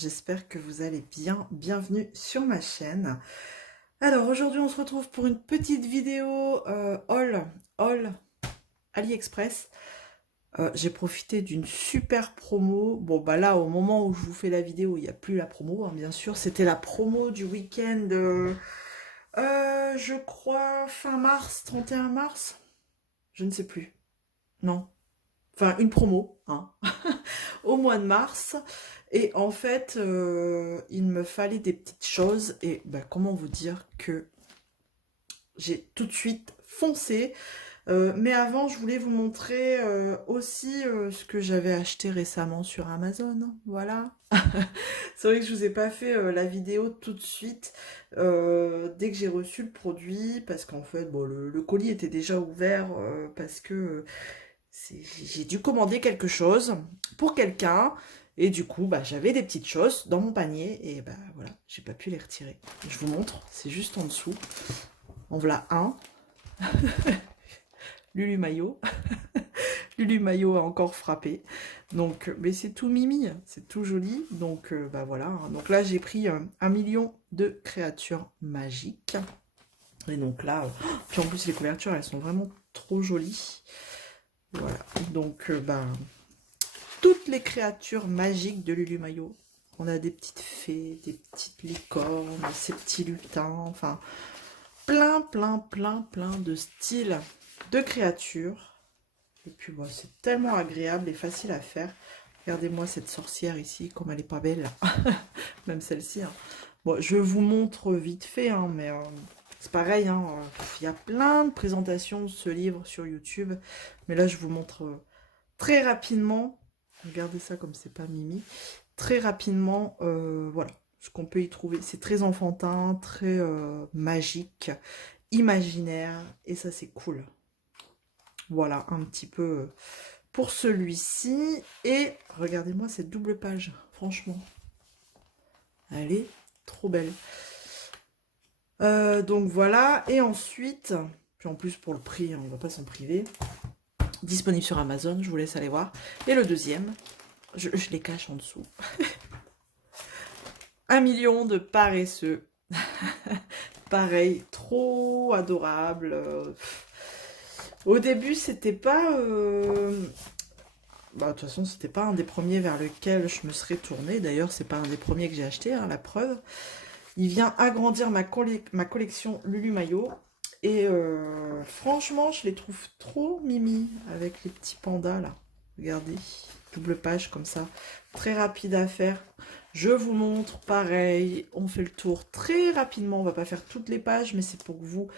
j'espère que vous allez bien. Bienvenue sur ma chaîne. Alors aujourd'hui on se retrouve pour une petite vidéo haul AliExpress. J'ai profité d'une super promo. Bon bah là au moment où je vous fais la vidéo il n'y a plus la promo hein, bien sûr. C'était la promo du week-end je crois fin mars, 31 mars. Je ne sais plus. Non. Enfin une promo hein. Au mois de mars. Et en fait, il me fallait des petites choses. Et bah, comment vous dire que j'ai tout de suite foncé. Mais avant, je voulais vous montrer aussi ce que j'avais acheté récemment sur Amazon. Voilà. C'est vrai que je vous ai pas fait la vidéo tout de suite dès que j'ai reçu le produit. Parce qu'en fait, bon, le colis était déjà ouvert parce que j'ai dû commander quelque chose pour quelqu'un et du coup bah, j'avais des petites choses dans mon panier et bah voilà, j'ai pas pu les retirer. Je vous montre, c'est juste en dessous. En voilà un. Lulu Maillot. Lulu Maillot a encore frappé. Donc mais c'est tout mimi, c'est tout joli. Donc bah voilà. Donc là j'ai pris 1 million de créatures magiques. Et donc là, puis en plus les couvertures elles sont vraiment trop jolies. Voilà. Donc bah toutes les créatures magiques de Lulu Maillot. On a des petites fées, des petites licornes, ces petits lutins, enfin plein de styles de créatures. Et puis bon, c'est tellement agréable et facile à faire. Regardez-moi cette sorcière ici, comme elle est pas belle. Même celle-ci. Hein. Bon, je vous montre vite fait, hein, mais c'est pareil. Hein, il y a plein de présentations de ce livre sur YouTube. Mais là, je vous montre très rapidement. Regardez ça comme c'est pas mimi. Très rapidement, voilà, ce qu'on peut y trouver. C'est très enfantin, très magique, imaginaire, et ça c'est cool. Voilà, un petit peu pour celui-ci. Et regardez-moi cette double page, franchement. Elle est trop belle. Donc voilà, et ensuite, puis en plus pour le prix, on va pas s'en priver. Disponible sur Amazon, je vous laisse aller voir. Et le deuxième, je les cache en dessous. 1 million de paresseux. Pareil, trop adorable. Au début, c'était pas... Bah, de toute façon, c'était pas un des premiers vers lequel je me serais tournée. D'ailleurs, c'est pas un des premiers que j'ai acheté, hein, la preuve. Il vient agrandir ma collection Lulu Maillot. Et franchement, je les trouve trop mimi avec les petits pandas, là. Regardez, double page comme ça. Très rapide à faire. Je vous montre, pareil, on fait le tour très rapidement. On va pas faire toutes les pages, mais c'est pour que vous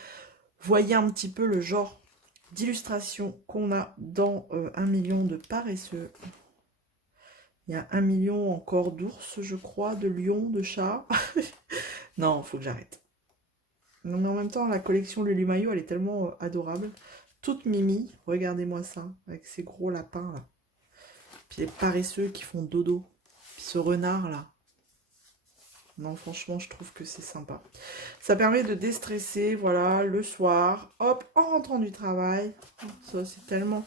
voyez un petit peu le genre d'illustration qu'on a dans 1 million de paresseux. Il y a 1 million encore d'ours, je crois, de lions, de chats. Non, faut que j'arrête. Non, mais en même temps, la collection Lulu Maillot, elle est tellement adorable. Toute mimi, regardez-moi ça, avec ces gros lapins là. Puis les paresseux qui font dodo. Puis ce renard là. Non, franchement, je trouve que c'est sympa. Ça permet de déstresser, voilà, le soir. Hop, en rentrant du travail. Ça, c'est tellement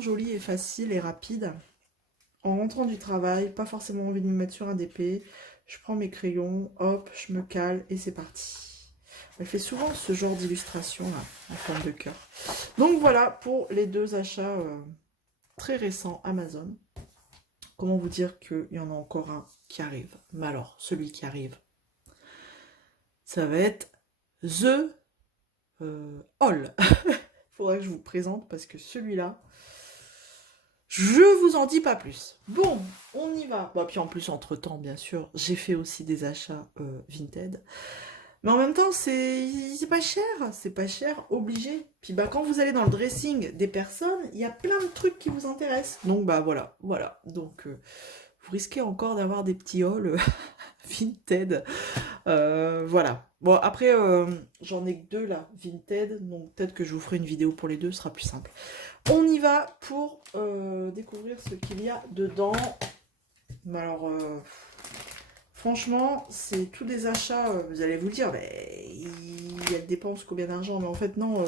joli et facile et rapide. En rentrant du travail, pas forcément envie de me mettre sur un DP. Je prends mes crayons, hop, je me cale et c'est parti. Elle fait souvent ce genre d'illustration là, en forme de cœur. Donc voilà pour les deux achats très récents Amazon. Comment vous dire qu'il y en a encore un qui arrive. Mais alors, celui qui arrive, ça va être The Haul. Il faudra que je vous présente parce que celui-là, je vous en dis pas plus. Bon, on y va. Bon, puis en plus, entre-temps, bien sûr, j'ai fait aussi des achats Vinted. Mais en même temps, c'est pas cher, obligé. Puis bah quand vous allez dans le dressing des personnes, il y a plein de trucs qui vous intéressent. Donc bah voilà. Donc vous risquez encore d'avoir des petits hauls Vinted. Voilà. Bon après, j'en ai que deux là, Vinted. Donc peut-être que je vous ferai une vidéo pour les deux, ce sera plus simple. On y va pour découvrir ce qu'il y a dedans. Mais alors... franchement, c'est tous des achats, vous allez vous dire, elle dépense combien d'argent? Mais en fait, non,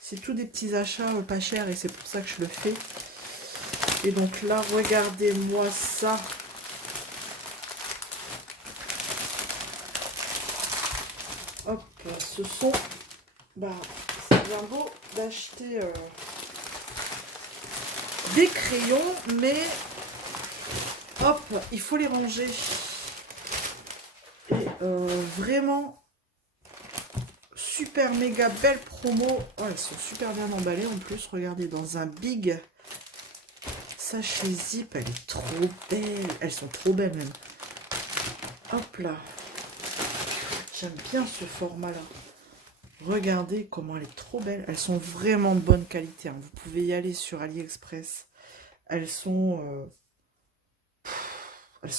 c'est tous des petits achats pas chers et c'est pour ça que je le fais. Et donc là, regardez-moi ça. ce sont... Bah, c'est bien beau d'acheter des crayons, mais hop, il faut les ranger. Et vraiment super méga belle promo. Oh, elles sont super bien emballées en plus. Regardez, dans un big sachet zip. Elle est trop belle. Elles sont trop belles même. Hop là. J'aime bien ce format-là. Regardez comment elle est trop belle. Elles sont vraiment de bonne qualité, hein. Vous pouvez y aller sur AliExpress. Elles sont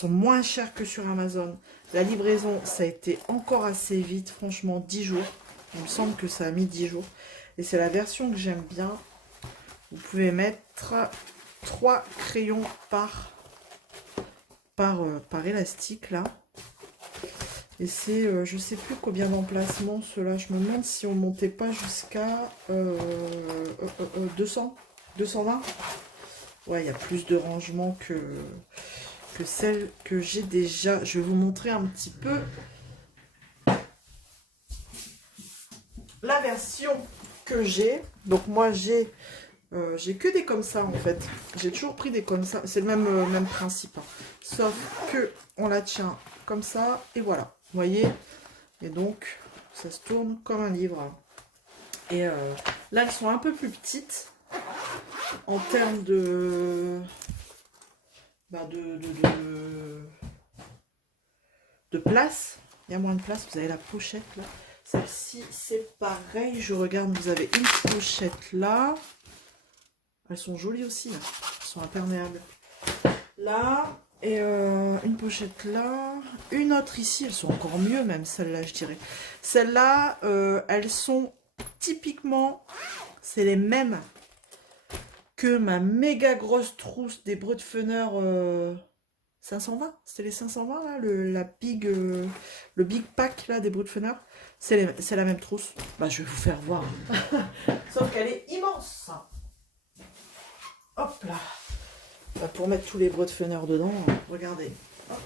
moins chères que sur Amazon. La livraison, ça a été encore assez vite. Franchement, 10 jours. Il me semble que ça a mis 10 jours. Et c'est la version que j'aime bien. Vous pouvez mettre 3 crayons par élastique, là. Et c'est, je sais plus combien d'emplacements, ceux-là. Je me demande si on montait pas jusqu'à 200, 220. Ouais, il y a plus de rangement que celle que j'ai déjà. Je vais vous montrer un petit peu la version que j'ai. Donc moi, j'ai que des comme ça, en fait. J'ai toujours pris des comme ça. C'est le même principe, hein. Sauf que on la tient comme ça, et voilà. Vous voyez? Et donc, ça se tourne comme un livre. Et là, elles sont un peu plus petites en termes de place. Il y a moins de place. Vous avez la pochette là. Celle-ci, c'est pareil. Je regarde, vous avez une pochette là. Elles sont jolies aussi, là. Elles sont imperméables. Là. Et une pochette là, une autre ici, elles sont encore mieux même, celle-là, je dirais. Celles-là, elles sont typiquement, c'est les mêmes que ma méga grosse trousse des Brutfener 520. C'était les 520 là, le big pack là des Brutfener. C'est la même trousse. Bah, je vais vous faire voir. Sauf qu'elle est immense. Hop là. Pour mettre tous les Brutfener dedans, regardez. Hop.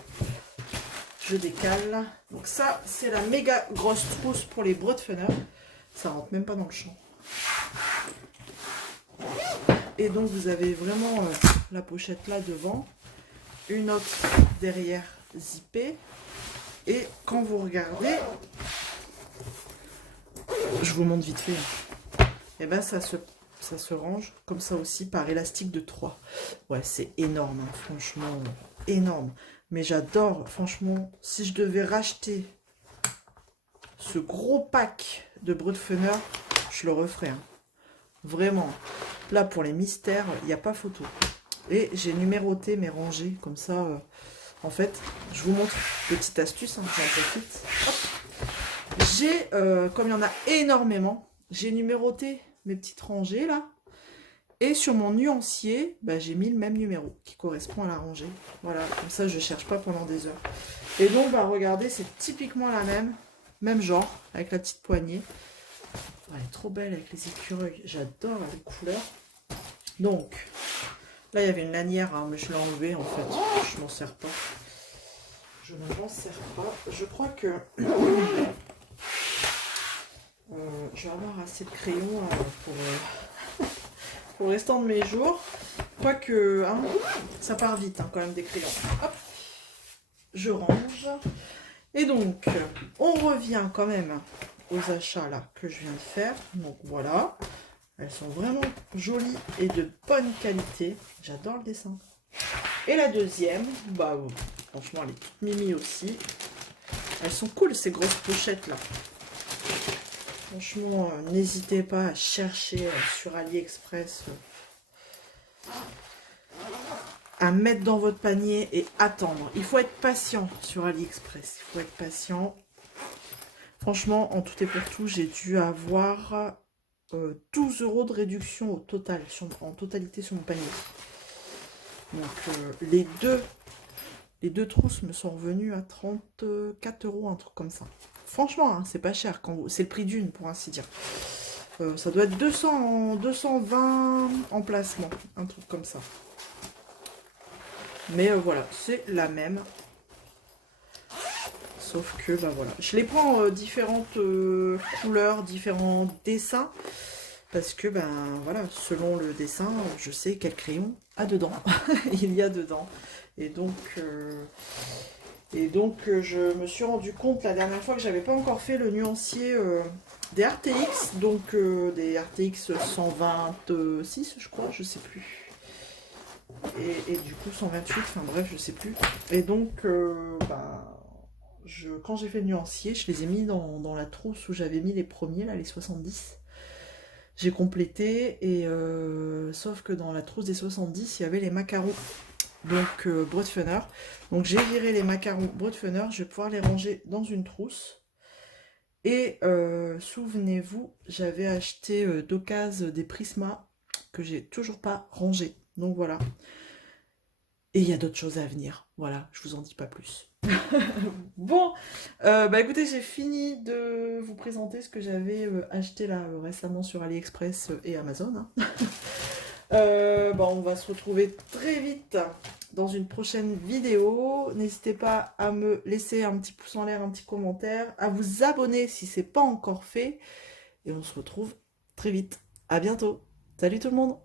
Je décale. Donc ça, c'est la méga grosse trousse pour les Brutfener. Ça rentre même pas dans le champ. Et donc vous avez vraiment la pochette là devant. Une autre derrière zippée. Et quand vous regardez, je vous montre vite fait. Et ben ça se range comme ça aussi par élastique de 3. Ouais, c'est énorme, hein, franchement, énorme. Mais j'adore, franchement, si je devais racheter ce gros pack de Brutfener, je le referais, hein. Vraiment. Là, pour les mystères, il n'y a pas photo. Et j'ai numéroté mes rangées, comme ça, en fait, je vous montre, petite astuce, hein, j'en profite. J'ai, comme il y en a énormément, j'ai numéroté mes petites rangées là, et sur mon nuancier bah, j'ai mis le même numéro qui correspond à la rangée, voilà, comme ça je cherche pas pendant des heures. Et donc bah regardez, c'est typiquement la même genre, avec la petite poignée. Oh, elle est trop belle avec les écureuils, j'adore les couleurs. Donc là il y avait une lanière, hein, mais je l'ai enlevée en fait, je m'en sers pas, je ne m'en sers pas. Je crois que je vais avoir assez de crayons pour le restant de mes jours. Quoique, hein, ça part vite hein, quand même des crayons. Hop, je range. Et donc, on revient quand même aux achats là que je viens de faire. Donc voilà, elles sont vraiment jolies et de bonne qualité. J'adore le dessin. Et la deuxième, bah franchement elle est toute mimi aussi. Elles sont cool ces grosses pochettes là. Franchement, n'hésitez pas à chercher sur AliExpress, à mettre dans votre panier et attendre. Il faut être patient sur AliExpress. Il faut être patient. Franchement, en tout et pour tout, j'ai dû avoir 12 € de réduction au total, en totalité sur mon panier. Donc, les deux trousses me sont revenues à 34 €, un truc comme ça. Franchement, hein, c'est pas cher. C'est le prix d'une, pour ainsi dire. Ça doit être 220 emplacements, un truc comme ça. Mais voilà, c'est la même. sauf que bah voilà, je les prends différentes couleurs, différents dessins, parce que ben voilà, selon le dessin, je sais quel crayon a dedans, il y a dedans, et donc je me suis rendu compte la dernière fois que j'avais pas encore fait le nuancier des RTX, donc des RTX 126 je crois, je sais plus. Et du coup 128, enfin bref, je sais plus. Et donc, quand j'ai fait le nuancier, je les ai mis dans la trousse où j'avais mis les premiers, là, les 70. J'ai complété, et sauf que dans la trousse des 70, il y avait les macarons, donc Broadfunner. Donc j'ai viré les macarons Broadfunner, je vais pouvoir les ranger dans une trousse. Et souvenez-vous, j'avais acheté d'occasion des Prisma que j'ai toujours pas rangé. Donc voilà. Et il y a d'autres choses à venir. Voilà, je vous en dis pas plus. Bon, bah écoutez, j'ai fini de vous présenter ce que j'avais acheté là récemment sur AliExpress et Amazon, hein. Bah, on va se retrouver très vite dans une prochaine vidéo. N'hésitez pas à me laisser un petit pouce en l'air, un petit commentaire, à vous abonner si c'est pas encore fait. Et on se retrouve très vite. À bientôt. Salut tout le monde!